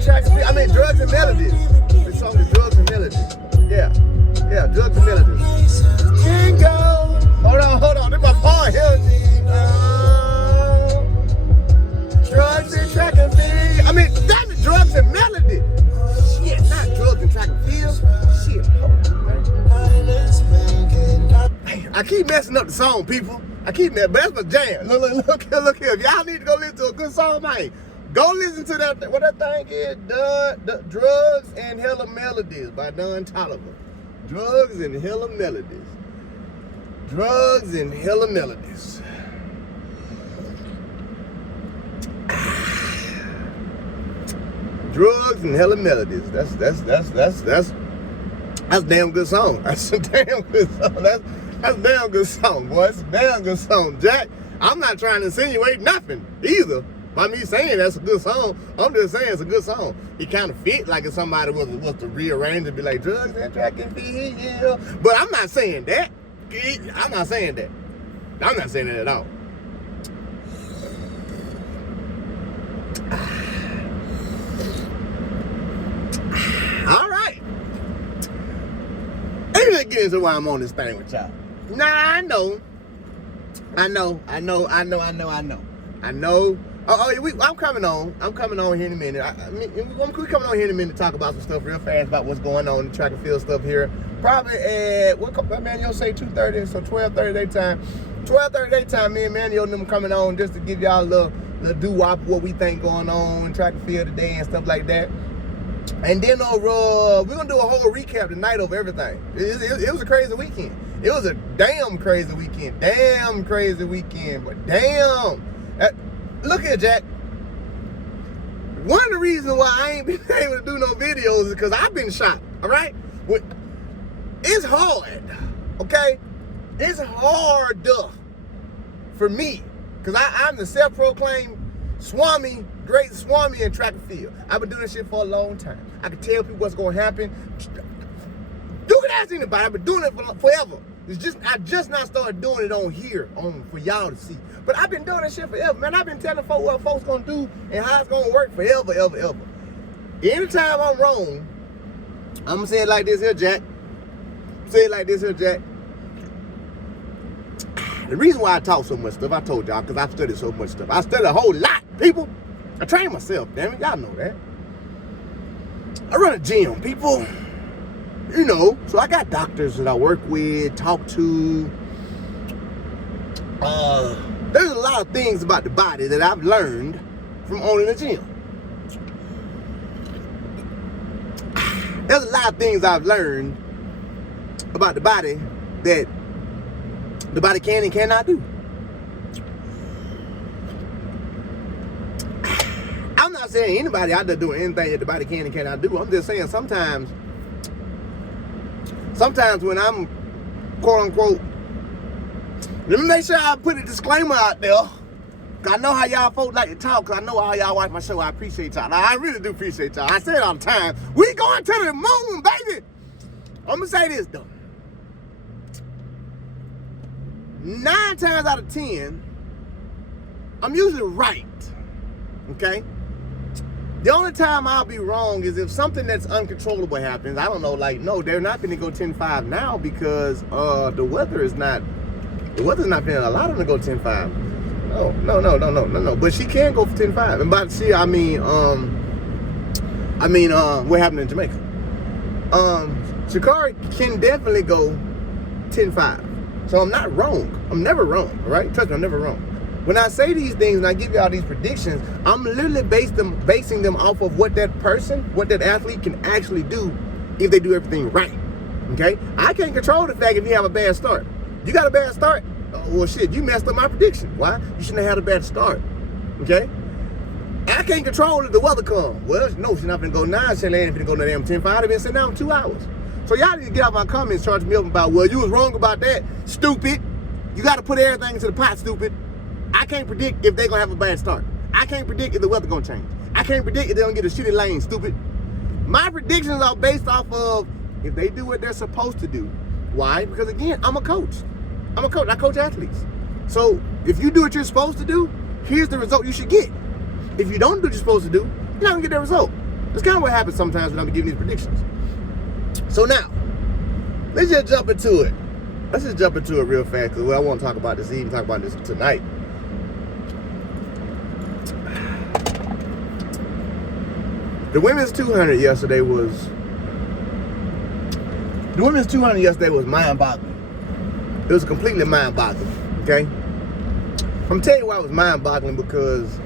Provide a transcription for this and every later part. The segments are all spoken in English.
and track and field. I mean, drugs and melodies. This song is drugs and melodies. Yeah, drugs and melodies. Bingo. Hold on. This my part here. Drugs and track and field. I mean, damn it, drugs and melody. Shit, not drugs and track and field. Shit, hold on, man. I keep messing up the song, people. I keep messing, but that's my jam. Look here. If y'all need to go listen to a good song, man, go listen to that. What that thing is? The Drugs and Hella Melodies by Don Toliver. Drugs and Hella Melodies. Drugs and Hella Melodies. Drugs and Hella Melodies. That's a damn good song. That's a damn good song. That's a damn good song, boy. It's a damn good song, Jack. I'm not trying to insinuate nothing either by me saying that's a good song. I'm just saying it's a good song. It kind of fit like if somebody was to rearrange and be like drugs and track and field. But I'm not saying that. I'm not saying that. I'm not saying that at all. All right. Let me get into why I'm on this thing with y'all. Nah, I know. I'm coming on. I'm coming on here in a minute. We're coming on here in a minute to talk about some stuff real fast about what's going on in the track and field stuff here. Probably at, what Manuel say 2:30, so 12:30 their time. 12:30 their time, me and Manuel and them coming on just to give y'all a little doo-wop of what we think going on in track and field today and stuff like that. And then we're gonna do a whole recap tonight of everything. It was a crazy weekend. It was a damn crazy weekend. Damn crazy weekend. But damn. Look here, Jack. One of the reasons why I ain't been able to do no videos is because I've been shot. All right? It's hard. Okay? It's hard for me. Because I'm the self-proclaimed Swami, great Swami in track and field. I've been doing this shit for a long time. I can tell people what's going to happen. You can ask anybody. I've been doing it forever. I just not started doing it on here for y'all to see. But I've been doing this shit forever, man. I've been telling folks what folks gonna do and how it's gonna work forever, ever. Anytime I'm wrong, I'm gonna say it like this here, Jack. The reason why I talk so much stuff, I told y'all, because I've studied so much stuff. I studied a whole lot, people. I train myself, damn it. Y'all know that. I run a gym, people. You know, so I got doctors that I work with, talk to. There's a lot of things about the body that I've learned from owning a gym. There's a lot of things I've learned about the body that the body can and cannot do. I'm not saying anybody out there doing anything that the body can and cannot do. I'm just saying sometimes when I'm quote unquote, let me make sure I put a disclaimer out there. Cause I know how y'all folks like to talk. Cause I know how y'all watch my show. I appreciate y'all. I really do appreciate y'all. I say it all the time. We going to the moon, baby. I'm gonna say this though. 9 times out of 10, I'm usually right. Okay? The only time I'll be wrong is if something that's uncontrollable happens. I don't know, like, no, they're not gonna go 10-5 now because the weather's not gonna allow them to go 10-5. No. But she can go for 10-5. And by she, I mean what happened in Jamaica. Sha'Carri can definitely go 10-5. So I'm not wrong. I'm never wrong, all right? Trust me, I'm never wrong. When I say these things and I give y'all these predictions, I'm literally basing them off of what that person, what that athlete can actually do if they do everything right, okay? I can't control the fact if you have a bad start. You got a bad start? Well, shit, you messed up my prediction. Why? You shouldn't have had a bad start, okay? I can't control if the weather comes. Well, no, she's not gonna go 9. Shelly-Anne finna go to damn 10-5. I've been sitting down 2 hours. So y'all need to get out my comments, charge me up about, well, you was wrong about that, stupid. You got to put everything into the pot, stupid. I can't predict if they're going to have a bad start. I can't predict if the weather going to change. I can't predict if they're going to get a shitty lane, stupid. My predictions are based off of if they do what they're supposed to do. Why? Because, again, I'm a coach. I coach athletes. So if you do what you're supposed to do, here's the result you should get. If you don't do what you're supposed to do, you're not going to get that result. That's kind of what happens sometimes when I'm giving these predictions. So now, let's just jump into it. Let's just jump into it real fast because I want to talk about this, even talk about this tonight. The women's 200 yesterday was mind-boggling. It was completely mind-boggling, okay? I'm gonna tell you why it was mind-boggling, because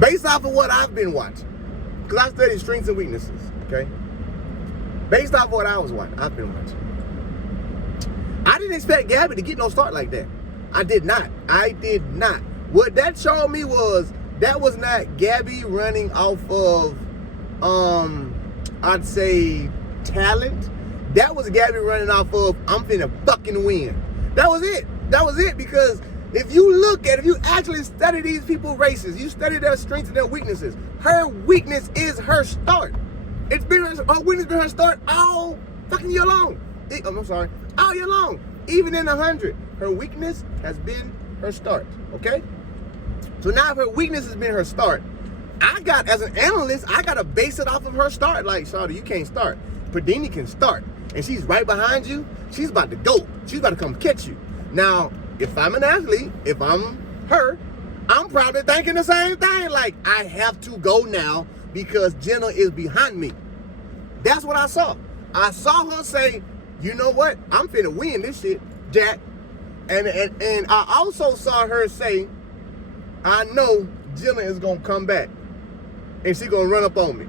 based off of what I've been watching, because I study strengths and weaknesses, okay? Based off of what I've been watching, I didn't expect Gabby to get no start like that. I did not. What that showed me was that was not Gabby running off of, I'd say, talent. That was Gabby running off of, I'm finna fucking win. That was it, because if you actually study these people's races, you study their strengths and their weaknesses, her weakness is her start. Her weakness been her start all fucking year long. All year long. Even in 100, her weakness has been her start, okay? So now if her weakness has been her start, as an analyst, I got to base it off of her start. Like, Shawty, you can't start. Pradini can start. And she's right behind you. She's about to go. She's about to come catch you. Now, if I'm an athlete, if I'm her, I'm probably thinking the same thing. Like, I have to go now because Jenna is behind me. That's what I saw. I saw her say, you know what? I'm finna win this shit, Jack. And I also saw her say, I know Jenna is gonna come back and she gonna run up on me.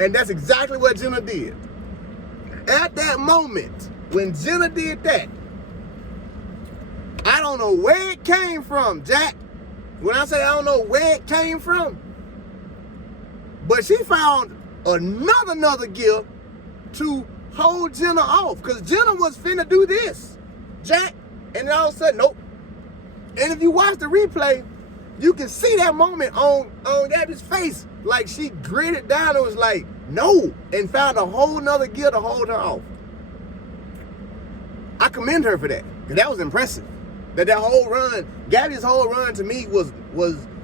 And that's exactly what Jenna did. At that moment, when Jenna did that, I don't know where it came from, Jack. When I say I don't know where it came from, but she found another gear to hold Jenna off, because Jenna was finna do this, Jack, and then all of a sudden, nope. And if you watch the replay, you can see that moment on Gabby's face, like she gritted down and was like, no, and found a whole nother gear to hold her off. I commend her for that, because that was impressive. That whole run, Gabby's whole run to me was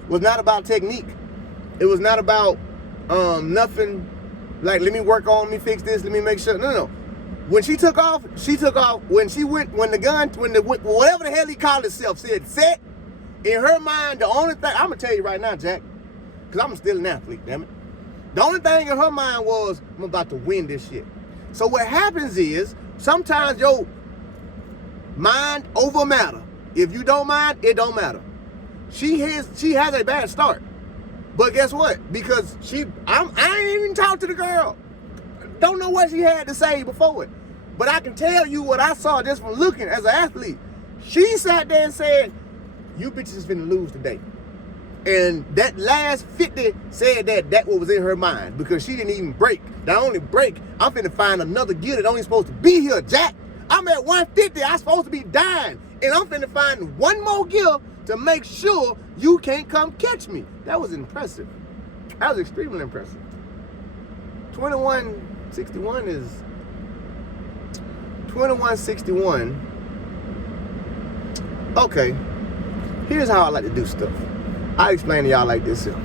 not about technique. It was not about nothing like, let me fix this, let me make sure. No. When she took off, when whatever the hell he called himself said set, in her mind, the only thing, I'm gonna tell you right now, Jack, because I'm still an athlete, damn it. The only thing in her mind was, I'm about to win this shit. So what happens is, sometimes your mind over matter. If you don't mind, it don't matter. She has a bad start. But guess what? Because I ain't even talked to the girl. Don't know what she had to say before it. But I can tell you what I saw just from looking as an athlete. She sat there and said, you bitches is finna lose today. And that last 50 said that what was in her mind, because she didn't even break. The only break, I'm finna find another gear that only supposed to be here, Jack. I'm at 150, I'm supposed to be dying. And I'm finna find one more gear to make sure you can't come catch me. That was impressive. That was extremely impressive. 2161 is 2161. Okay, here's how I like to do stuff. I explain to y'all like this here.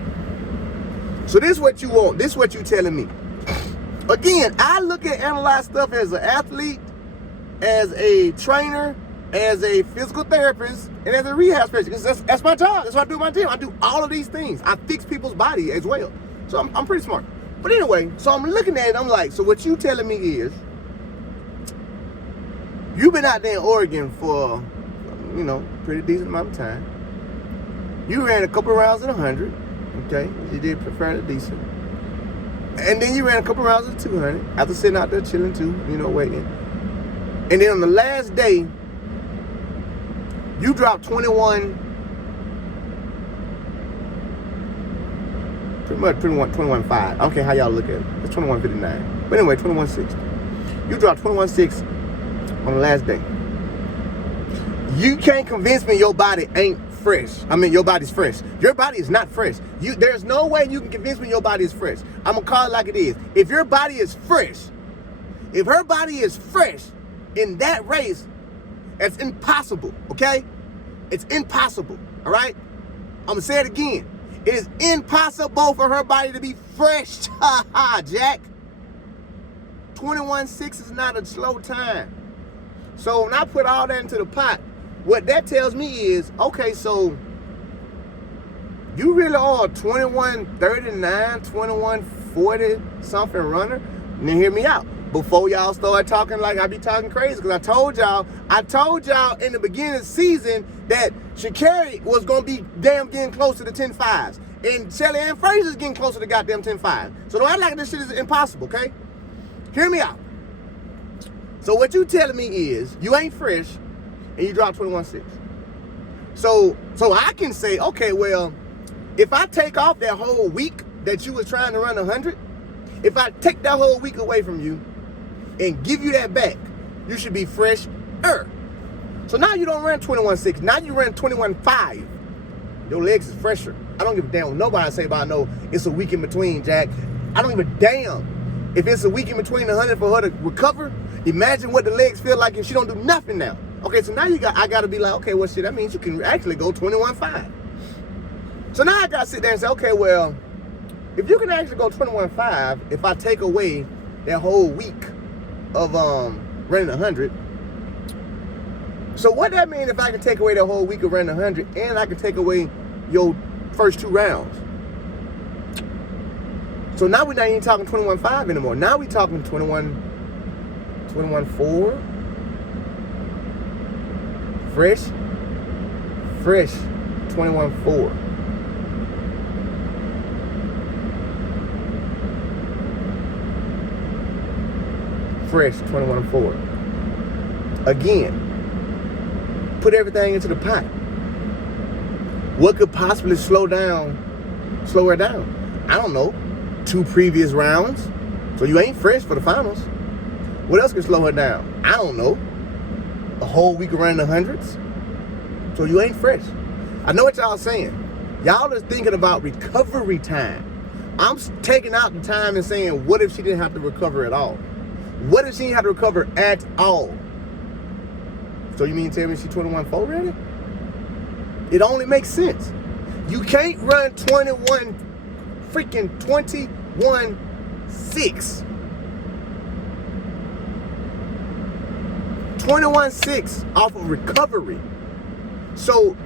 So this is what you want. This is what you telling me. Again, I look at analyze stuff as an athlete, as a trainer, as a physical therapist, and as a rehab specialist. That's my job. That's what I do in my gym. I do all of these things. I fix people's body as well. So I'm pretty smart. But anyway, so I'm looking at it, I'm like, so what you telling me is, you've been out there in Oregon for, pretty decent amount of time. You ran a couple rounds at 100, okay? You did fairly decent. And then you ran a couple rounds at 200, after sitting out there chilling too, waiting. And then on the last day, you dropped 21, pretty much 21.5. I don't care how y'all look at it. It's 21.59. But anyway, 21.6. You dropped 21.6 on the last day. You can't convince me your body ain't fresh. I mean, your body's fresh. Your body is not fresh. There's no way you can convince me your body is fresh. I'm gonna call it like it is. If your body is fresh, if her body is fresh in that race, it's impossible, okay? It's impossible, all right? I'm gonna say it again. It is impossible for her body to be fresh. Ha ha, Jack. 21.6 is not a slow time. So when I put all that into the pot, what that tells me is, okay, so you really are a 21.39, 21.40 something runner. Now hear me out. Before y'all start talking like I be talking crazy, because I told y'all in the beginning of the season that Sha'Carri was gonna be damn getting close to the 10.5s. And Shelly-Anne Fraser's getting closer to the goddamn 10.5. So don't act like this shit is impossible, okay? Hear me out. So what you telling me is you ain't fresh and you drop 21.6. So I can say, okay, well, if I take off that whole week that you was trying to run 100, if I take that whole week away from you and give you that back, you should be fresher. So now you don't run 21.6. Now you run 21.5. Your legs is fresher. I don't give a damn what nobody say about no, it's a week in between, Jack. I don't give a damn if it's a week in between 100 for her to recover. Imagine what the legs feel like if she don't do nothing now. Okay, so now I gotta be like, okay, well shit, that means you can actually go 21.5. So now I gotta sit there and say, okay, well, if you can actually go 21.5, if I take away that whole week of running 100, so what that mean if I can take away the whole week of running 100 and I can take away your first 2 rounds? So now we're not even talking 21.5 anymore. Now we're talking 21.4. Fresh 21.4. Fresh 21.4. Again, put everything into the pot. What could possibly slow her down? I don't know. 2 previous rounds. So you ain't fresh for the finals. What else could slow her down? I don't know. A whole week around the hundreds. So you ain't fresh. I know what y'all saying. Y'all are thinking about recovery time. I'm taking out the time and saying, what if she didn't have to recover at all? What if she didn't have to recover at all? So you mean to tell me she's 21.4 already? It only makes sense. You can't run 21.6 21.6 off of recovery. So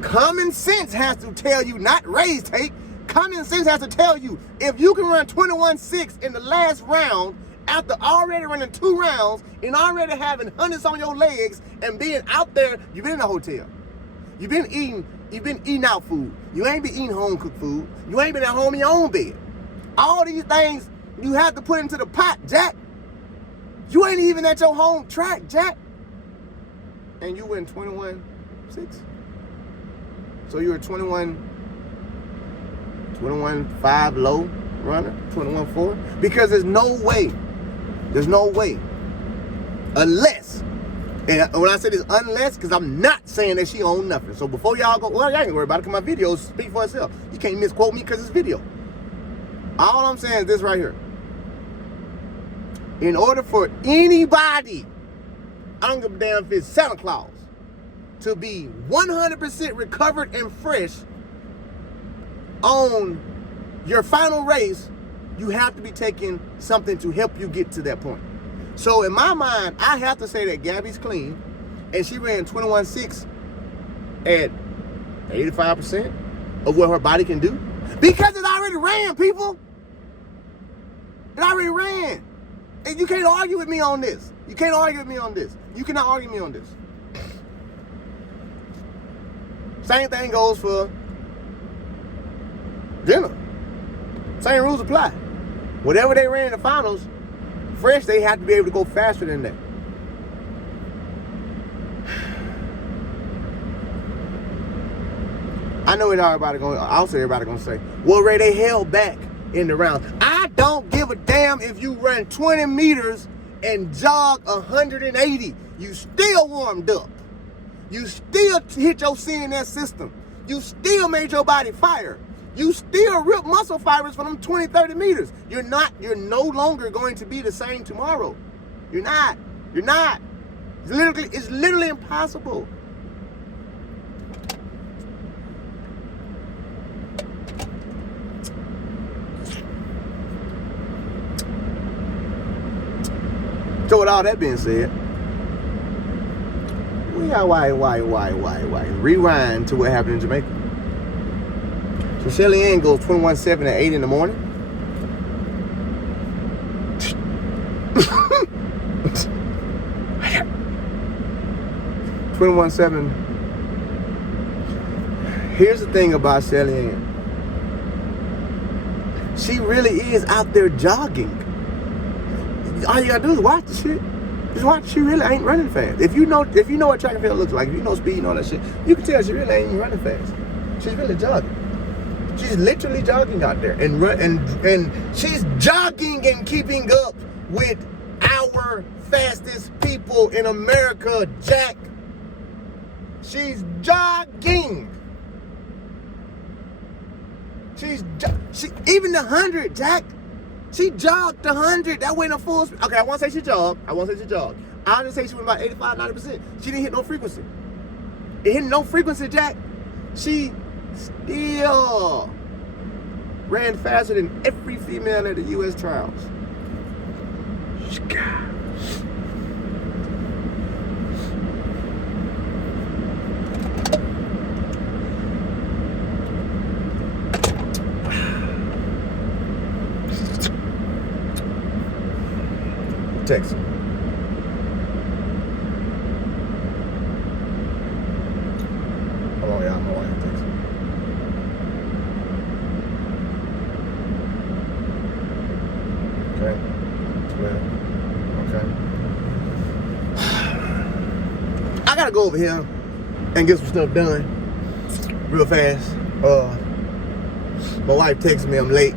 common sense has to tell you, not RaesTake, common sense has to tell you, if you can run 21.6 in the last round after already running 2 rounds and already having hundreds on your legs and being out there, you've been in a hotel. You've been eating out food. You ain't been eating home cooked food. You ain't been at home in your own bed. All these things you have to put into the pot, Jack. You ain't even at your home track, Jack. And you went 21.6. So you're a 21.5 low runner, 21.4. Because there's no way, unless, and when I say this unless, because I'm not saying that she owned nothing. So before y'all go, well, y'all ain't worry about it, because my videos speak for itself. You can't misquote me because it's video. All I'm saying is this right here. In order for anybody, I don't give a damn if it's Santa Claus, to be 100% recovered and fresh on your final race, you have to be taking something to help you get to that point. So in my mind, I have to say that Gabby's clean, and she ran 21.6 at 85% of what her body can do. Because it already ran, people. It already ran. And you can't argue with me on this. You can't argue with me on this. You cannot argue with me on this. Same thing goes for dinner. Same rules apply. Whatever they ran in the finals, fresh, they have to be able to go faster than that. I know everybody gonna say, well, Ray, they held back in the rounds. I don't give a damn if you run 20 meters and jog 180. You still warmed up. You still hit your CNS system. You still made your body fire. You still rip muscle fibers for them 20, 30 meters. You're no longer going to be the same tomorrow. You're not. It's literally impossible. with all that being said, why? Rewind to what happened in Jamaica. So Shelly-Anne goes 21-7 at 8 in the morning. Here's the thing about Shelly-Anne. She really is out there jogging. All you gotta do is watch the shit. Just watch. She really ain't running fast. If you know what track and field looks like, if you know speed and all that shit, you can tell she really ain't running fast. She's really jogging. She's literally jogging out there and she's jogging and keeping up with our fastest people in America, Jack. She's jogging. Even the 100, Jack. She jogged the 100. That went a full speed. Okay, I won't say she jogged. I'll just say she went about 85, 90%. She didn't hit no frequency. It hit no frequency, Jack. She still ran faster than every female at the U.S. trials. Text. Hold on, y'all. I'm going to text. Okay. 12. Okay. I gotta go over here and get some stuff done real fast. My wife texted me I'm late.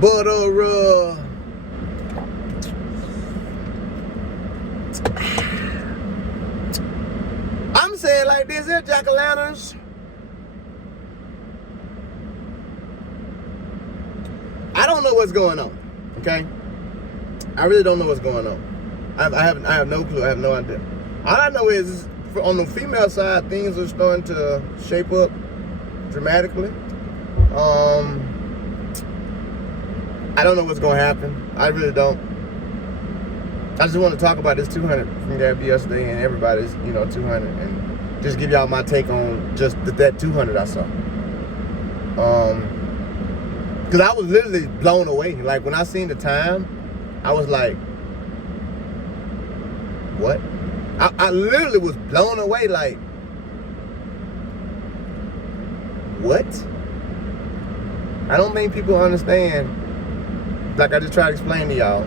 But I'm saying like this here, jack-o'-lanterns. I don't know what's going on, okay? I really don't know what's going on. I have no clue. I have no idea. All I know is on the female side, things are starting to shape up dramatically. I don't know what's going to happen. I really don't. I just want to talk about this 200 from Gabby yesterday and everybody's, 200, and just give y'all my take on just that 200 I saw. Because I was literally blown away. Like, when I seen the time, I was like, what? I literally was blown away, like, what? I don't think people understand, like I just tried to explain to y'all,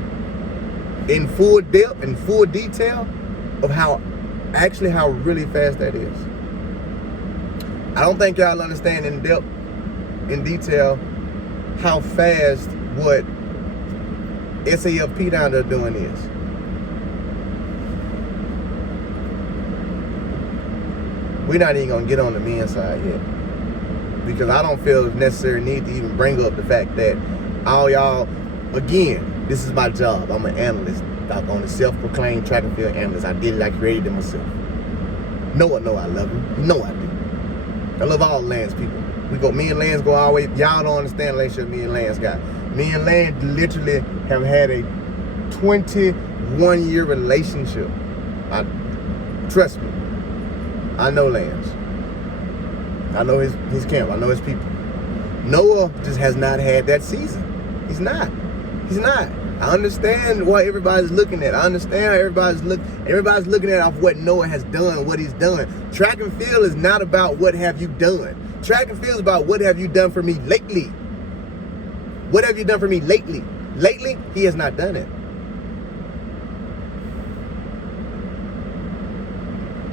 in full depth, in full detail, of how really fast that is. I don't think y'all understand in depth, in detail, how fast what SAFP down there doing is. We're not even gonna get on the men's side yet, because I don't feel the necessary need to even bring up the fact that all y'all, again, this is my job. I'm an analyst, on a self-proclaimed track and field analyst. I did it, I created it myself. Noah know I love him. You know I do. I love all Lance people. Me and Lance go all the way. Y'all don't understand the relationship me and Lance got. Me and Lance literally have had a 21-year relationship. Trust me. I know Lance. I know his camp. I know his people. Noah just has not had that season. He's not. I understand what everybody's looking at. I understand everybody's looking at off what Noah has done, what he's done. Track and field is not about what have you done. Track and field is about what have you done for me lately. What have you done for me lately? Lately, he has not done it.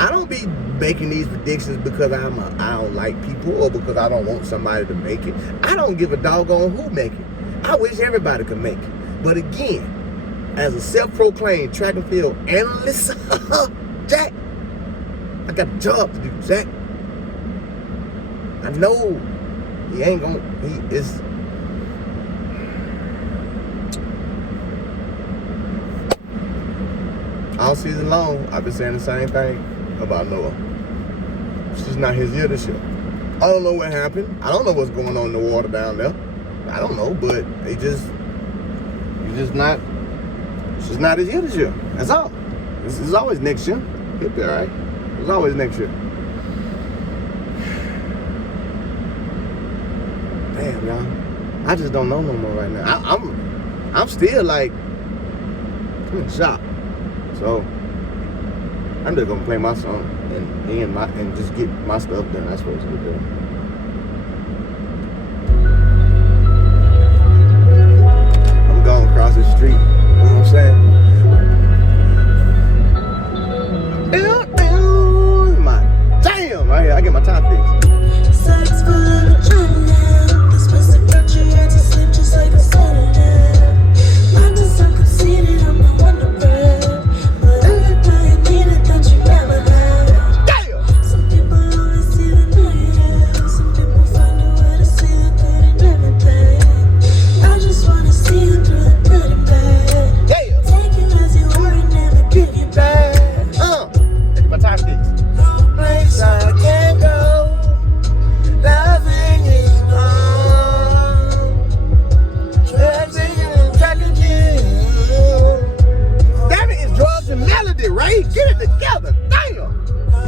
I don't be making these predictions because I don't like people or because I don't want somebody to make it. I don't give a doggone who make it. I wish everybody could make it. But again, as a self-proclaimed track and field analyst, Jack, I got a job to do, Jack. I know he is. All season long, I've been saying the same thing about Noah. It's just not his year this year. I don't know what happened. I don't know what's going on in the water down there. I don't know, but he's just not It's just not this year this year. That's all. This is always next year. It'll be all right. It's always next year. Damn, y'all. I just don't know no more right now. I'm still like, I'm in shock. So I'm just gonna play my song and just get my stuff done. That's what I'm supposed to do. I'm going across the street. You know what I'm saying? Damn, I get my tie fixed.